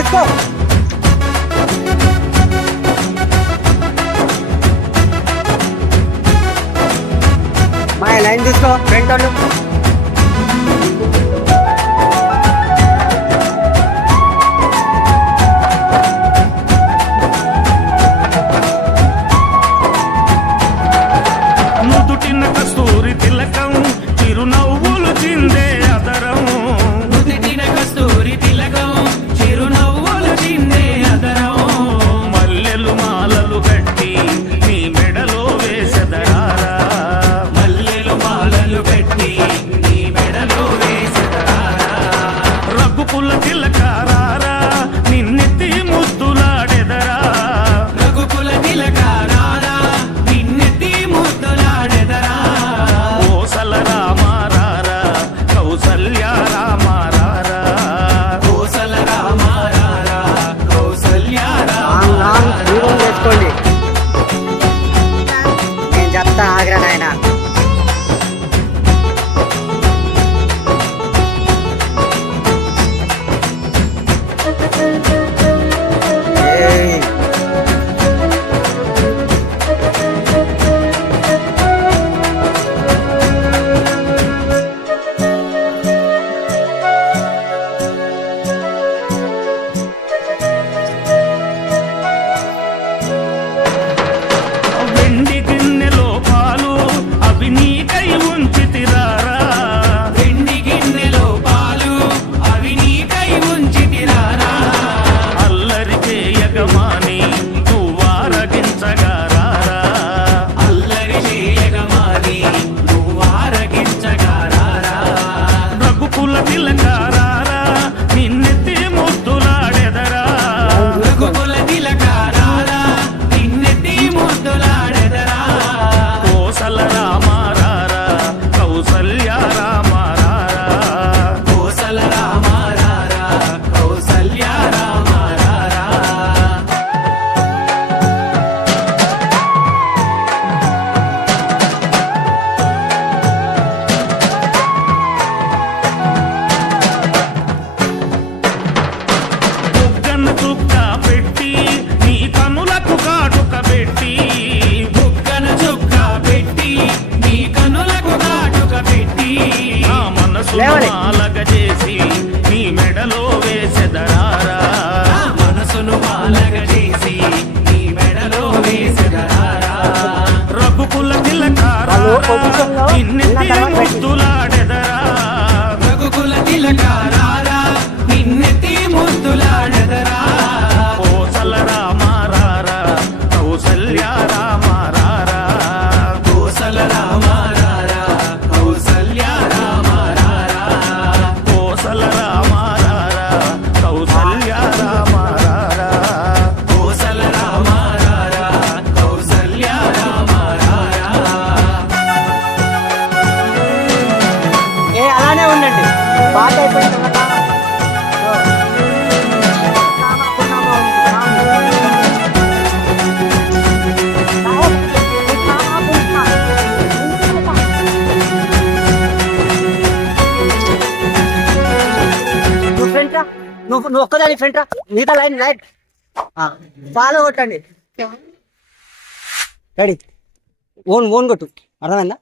తీసుకో. మా లైన్ తీసుకో ఫ్రంట్ వాళ్ళు. నుదుటిన కస్తూరి తిలకం చిరునవ్వులు చిందే అదరం. నుదుటిన కస్తూరి తిలకం చిరునవ్వులు చిందే అదరం. మల్లెలు మాలలు కట్టి నీ మెడలో వేసెదరారా. మల్లెలు మాలలు కట్టి నీ మెడలో వేసెదరారా. రఘుకుల తిలకారారా నిన్నెత్తి ముద్దులాడెదరా. రఘుకుల తిలకారారా నిన్నెత్తి ముద్దులాడెదరా. కోసల రామారారా కౌసల్య రామారారా. కోసల రామారారా కౌసల్య దూరం చేసుకోండి. నేను చెప్తా ఆగ్రా నాయన. వెండి గిన్నెలో పాలు అవి నీకై ఉంచితిరారా. వెండి గిన్నెలో పాలు అవి నీకై ఉంచితిరారా. అల్లరి చేయగమాని నువ్వారగించగారారా. అల్లరి చేయగమాని నువ్వారగించగారారా. రఘుకుల తిలకారారా నిన్నెత్తి ముద్దులాడెదరా. రఘుకుల తిలకారారా నిన్నెత్తి ముద్దులాడెదరా. కోసల రామారారా కౌసల్య రామారారా. కోసల రామారారా కౌసల్య రామారారా. బుగ్గన చుక్క పెట్టి నీ కనులకు కాటుక పెట్టి. బుగ్గన చుక్క పెట్టి నీ కనులకు కాటుక పెట్టి. నా మనసు లేవాలి. మాలగ చేసి నీ మెడలో వేసెదరారా. నా మనసును మాలగ చేసి నీ మెడలో వేసెదరారా. రఘుకుల వాళ్ళు తిలకారారా పొజిషన్లో నిన్నెత్తి ఇలా తర్వాత పెట్టి. ముద్దులాడెదరా. రఘుకుల తిలకారారా నిన్నెత్తి ముద్దులాడెదరా. కోసల రామారారా కౌసల్య రామారారా. కోసల రామారారా కౌసల్య రామారారా. కోసల రామారారా కౌసల్య రామారారా. కోసల రామారారా కౌసల్య రామారారా. అలానే ఉండండి. పాట అయిపోయిన తర్వాత నువ్వు ఫ్రంట్ రా. నువ్వు ఒక్కదాని ఫ్రంట్ రా. మిగతా లైన్ రైట్ ఫాలో కొట్టండి. రెడీ ఓన్ కొట్టు. అర్థమైందా?